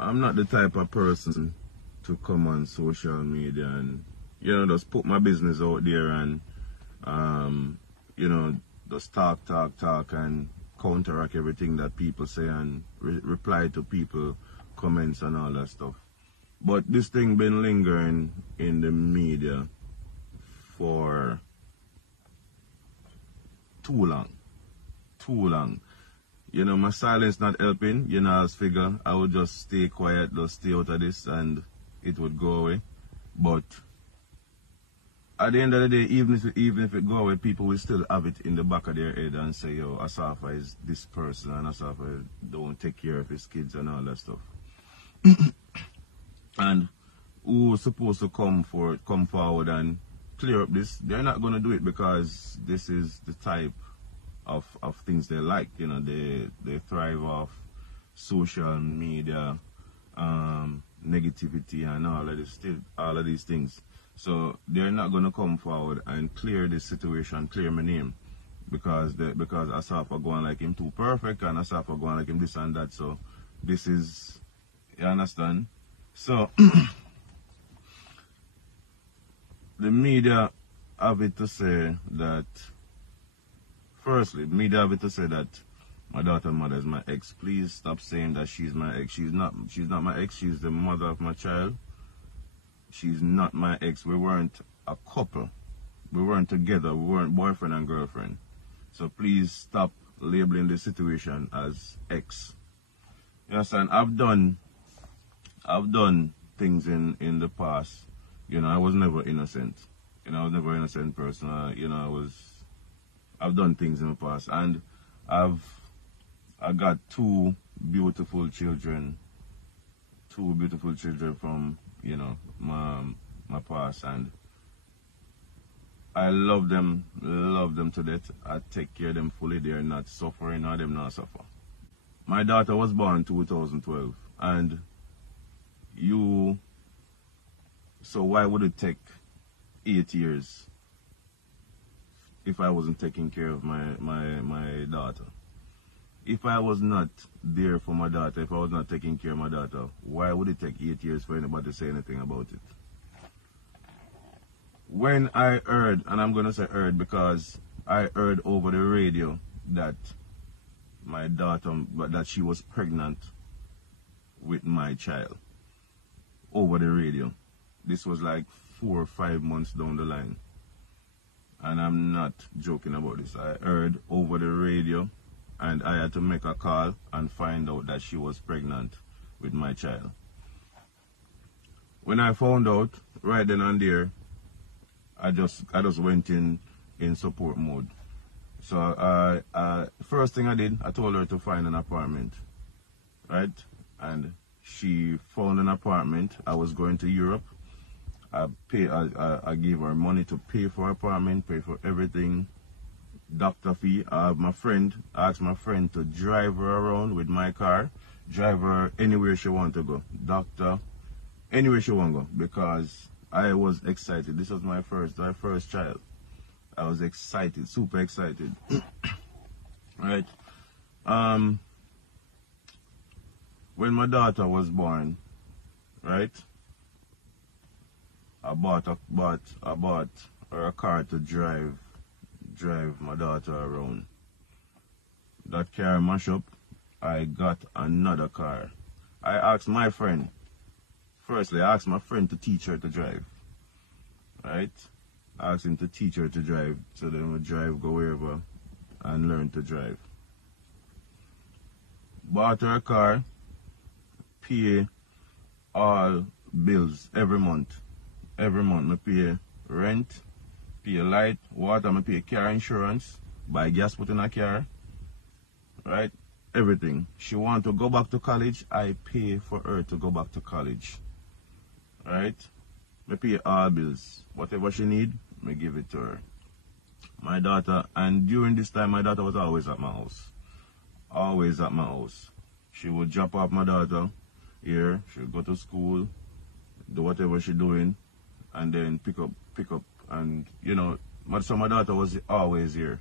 I'm not the type of person to come on social media and, you know, just put my business out there and, you know, just talk and counteract everything that people say and reply to people comments and all that stuff. But this thing been lingering in the media for too long. You know, my silence not helping. You know, as figure I would just stay quiet, just stay out of this, and it would go away. But at the end of the day, even if it go away, people will still have it in the back of their head and say, yo, Asafa is this person, and Asafa don't take care of his kids and all that stuff. And who was supposed to come forward and clear up this? They're not going to do it because this is the type of things they like. You know, they thrive off social media, negativity, and all of these things. So they're not going to come forward and clear this situation, clear my name, because Asafa going like him too perfect, and Asafa going like him this and that. So this is, you understand? So the media have it to say that, firstly, media have it to say that my daughter's mother is my ex. Please stop saying that she's my ex. She's not my ex. She's the mother of my child. She's not my ex. We weren't a couple. We weren't together. We weren't boyfriend and girlfriend. So please stop labeling the situation as ex. You understand? I've done things in the past. You know, I was never innocent. You know, I was never an innocent person. You know, I've done things in the past, and I got two beautiful children from, you know, my past, and I love them to death. I take care of them fully. They're not suffering, or them not suffer. My daughter was born in 2012, and so why would it take 8 years if I wasn't taking care of my daughter? If I was not there for my daughter, if I was not taking care of my daughter, why would it take 8 years for anybody to say anything about it? When I heard, and I'm going to say heard because I heard over the radio that my daughter, that she was pregnant with my child, over the radio. This was like 4 or 5 months down the line. And I'm not joking about this. I heard over the radio, and I had to make a call and find out that she was pregnant with my child. When I found out, right then and there, I just went in support mode. So first thing I did, I told her to find an apartment, right? And she found an apartment. I was going to Europe. I gave her money to pay for her apartment, pay for everything, doctor fee. I asked my friend to drive her around with my car, drive her anywhere she want to go, doctor, anywhere she want to go, because I was excited. This was my first child. I was excited, super excited. Right? When my daughter was born, right, I bought her a car to drive my daughter around. That car mash up. I got another car. I asked my friend. Firstly, I asked my friend to teach her to drive. Right? I asked him to teach her to drive, so then we drive, go wherever, and learn to drive. Bought her a car. Pay all bills every month. Every month I pay rent, pay light, water, I pay car insurance, buy gas put in a car, right? Everything. She want to go back to college, I pay for her to go back to college, right? I pay all bills. Whatever she need, I give it to her. My daughter, and during this time, my daughter was always at my house. Always at my house. She would drop off my daughter here, she would go to school, do whatever she doing, and then pick up, and you know, so my daughter was always here.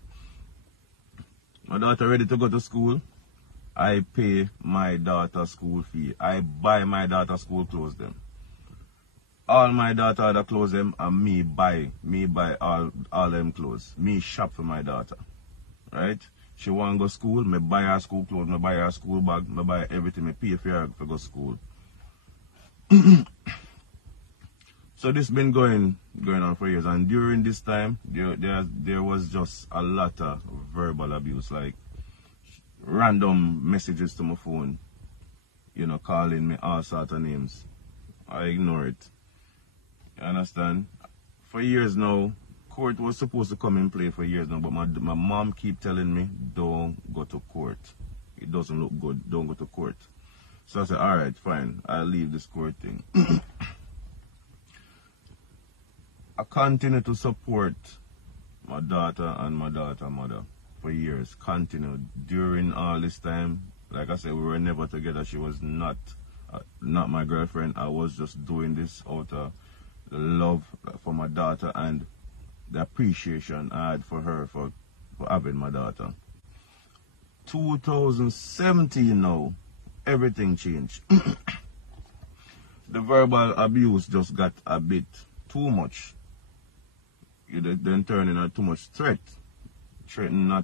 My daughter ready to go to school, I pay my daughter's school fee. I buy my daughter's school clothes them. All my daughter other clothes them and me buy all them clothes. Me shop for my daughter. Right? She want to go school, me buy her school clothes, me buy her school bag, me buy everything, me pay for her to go school. So this been going on for years, and during this time there was just a lot of verbal abuse, like random messages to my phone, you know, calling me all sorts of names. I ignore it. You understand? For years now, court was supposed to come in play for years now, but my mom keep telling me, don't go to court. It doesn't look good. Don't go to court. So I said, all right, fine. I'll leave this court thing. I continue to support my daughter and my daughter's mother for years. Continued during all this time. Like I said, we were never together. She was not my girlfriend. I was just doing this out of love for my daughter and the appreciation I had for her for having my daughter. 2017 now, everything changed. The verbal abuse just got a bit too much. You then turn into too much threat. Threatening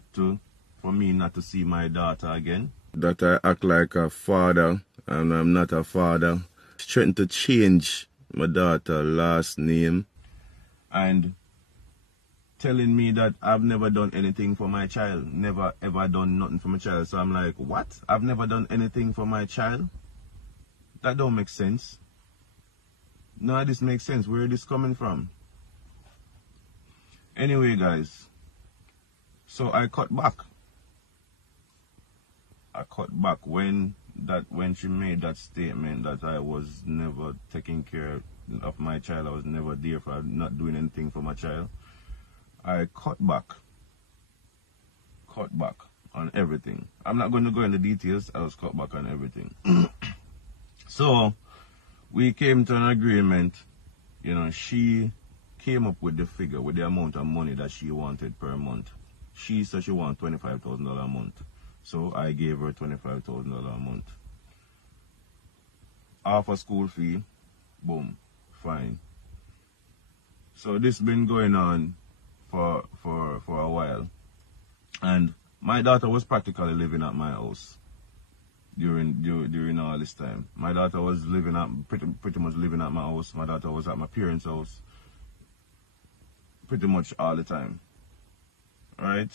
for me not to see my daughter again. That I act like a father and I'm not a father. Threatening to change my daughter's last name. And telling me that I've never done anything for my child. Never ever done nothing for my child. So I'm like, what? I've never done anything for my child? That don't make sense. None of this makes sense. Where is this coming from? Anyway, guys, so I cut back. I cut back when she made that statement that I was never taking care of my child. I was never there for not doing anything for my child. I cut back on everything. I'm not going to go into details. I was cut back on everything. So we came to an agreement. You know, she came up with the figure, with the amount of money that she wanted per month. She said she wanted $25,000 a month. So I gave her $25,000 a month. Half a school fee, boom, fine. So this been going on for a while. And my daughter was practically living at my house during all this time. My daughter was living at pretty much living at my house. My daughter was at my parents' house pretty much all the time. Right?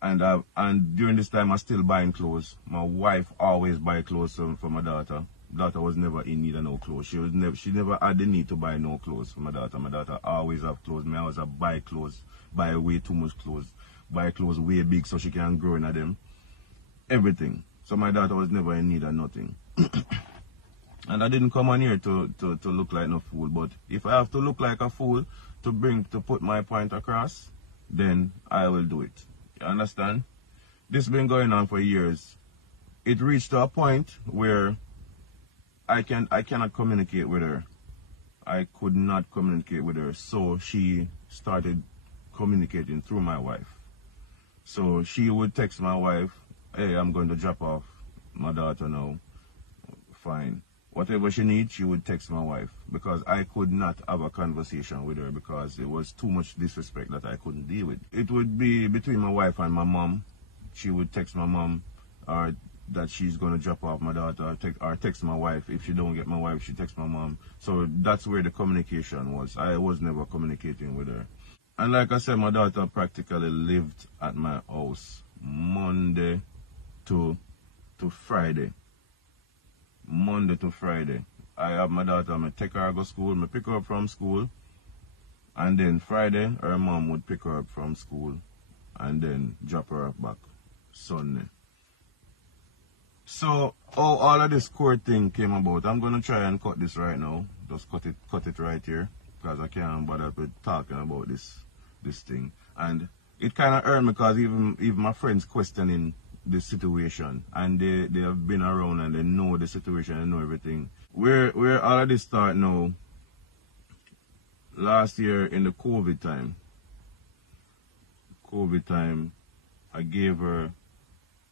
And during this time I still buying clothes. My wife always buy clothes for my daughter. Daughter was never in need of no clothes. She never had the need to buy no clothes for my daughter. My daughter always have clothes. Me always have buy clothes, buy way too much clothes, buy clothes way big so she can grow in them. Everything. So my daughter was never in need of nothing. And I didn't come on here to look like no fool. But if I have to look like a fool to put my point across, then I will do it. You understand? This has been going on for years. It reached to a point where I cannot communicate with her. I could not communicate with her. So she started communicating through my wife. So she would text my wife, hey, I'm going to drop off my daughter now. Fine. Whatever she needs, she would text my wife. Because I could not have a conversation with her because it was too much disrespect that I couldn't deal with. It would be between my wife and my mom. She would text my mom or that she's going to drop off my daughter, or text my wife. If she don't get my wife, she texts my mom. So that's where the communication was. I was never communicating with her. And like I said, my daughter practically lived at my house Monday to Friday. Monday to Friday. I have my daughter, I take her to go school, I pick her up from school, and then Friday, her mom would pick her up from school, and then drop her back Sunday. So, how all of this court thing came about, I'm going to try and cut this right now. Just cut it right here, because I can't bother with talking about this thing. And it kind of hurt me, because even my friends questioning the situation, and they have been around and they know the situation, they know everything. Where all of this start now, last year in the COVID time, I gave her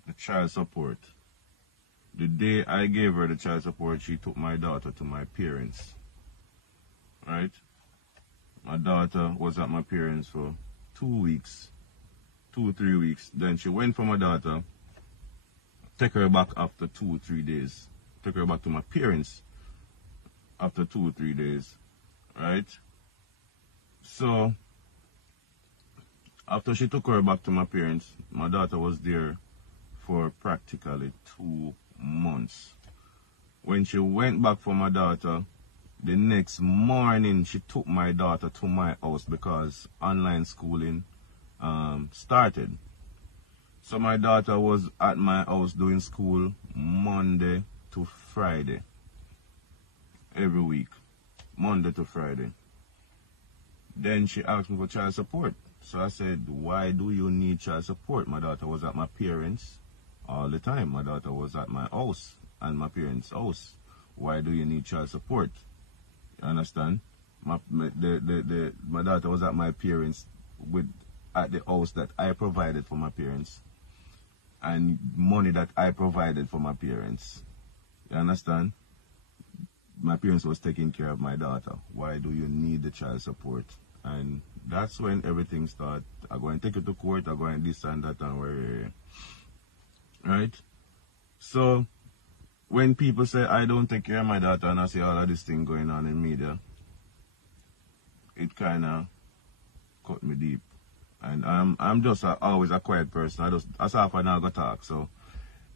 the child support The day I gave her the child support, she took my daughter to my parents. Right? My daughter was at my parents for 2 weeks, 2 or 3 weeks. Then she went for my daughter, take her back after 2 or 3 days. Took her back to my parents after 2 or 3 days. Right? So, after she took her back to my parents, my daughter was there for practically 2 months. When she went back for my daughter, the next morning she took my daughter to my house because online schooling started. So my daughter was at my house doing school Monday to Friday. Every week. Monday to Friday. Then she asked me for child support. So I said, why do you need child support? My daughter was at my parents all the time. My daughter was at my house and my parents' house. Why do you need child support? You understand? My daughter was at my parents at the house that I provided for my parents. And money that I provided for my parents. You understand? My parents was taking care of my daughter. Why do you need the child support? And that's when everything started. I'm going to take it to court. I'm going this and that and where. Right? So, when people say I don't take care of my daughter and I see all of this thing going on in media, it kind of cut me deep. And I'm just always a quiet person. Asafa now go talk. So,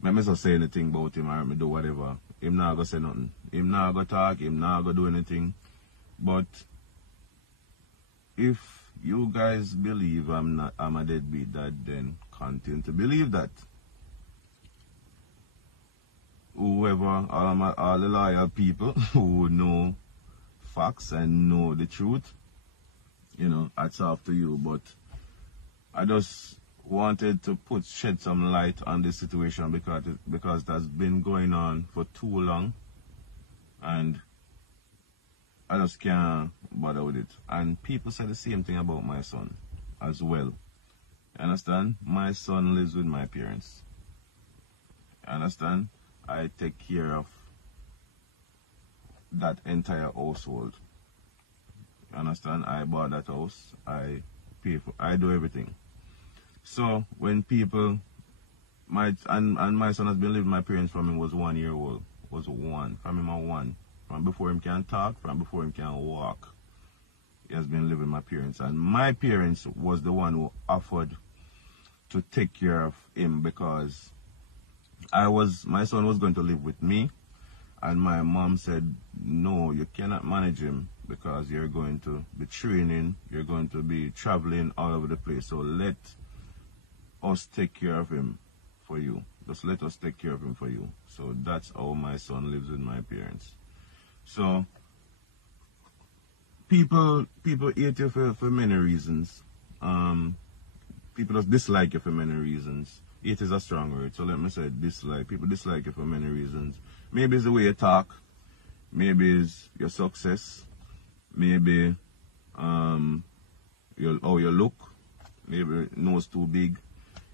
I may not say anything about him or me do whatever. Him not go say nothing. Him not go talk. Him not go do anything. But if you guys believe I'm a deadbeat dad, then continue to believe that. Whoever, all the loyal people who know facts and know the truth, you know, that's up to you. But I just wanted to shed some light on this situation because that's been going on for too long, and I just can't bother with it. And people say the same thing about my son as well. You understand? My son lives with my parents. You understand? I take care of that entire household. You understand? I bought that house. I pay for. I do everything. So when people, my son has been living with my parents from him was 1 year old. Was one. From him at 1. From before him can talk. From before him can walk. He has been living with my parents, and my parents was the one who offered to take care of him because my son was going to live with me, and my mom said, no, you cannot manage him because you're going to be training, you're going to be traveling all over the place, so let us take care of him for you. Just let us take care of him for you. So that's how my son lives with my parents. So people hate you for many reasons. People just dislike you for many reasons. Hate is a strong word, so let me say dislike. People dislike you for many reasons. Maybe it's the way you talk. Maybe it's your success. Maybe how you look. Maybe nose too big.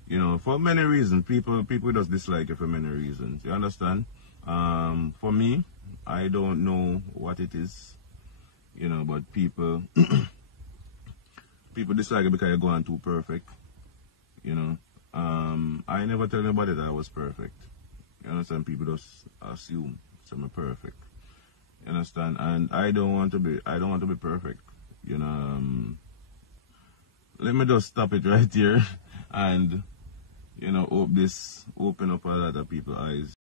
You know, for many reasons. People just dislike you for many reasons. You understand? For me, I don't know what it is. You know, but people dislike it because you're going too perfect. You know. I never tell anybody that I was perfect. You understand? People just assume I'm perfect. You understand? And I don't want to be perfect. You know. Let me just stop it right here and, you know, open up a lot of people's eyes.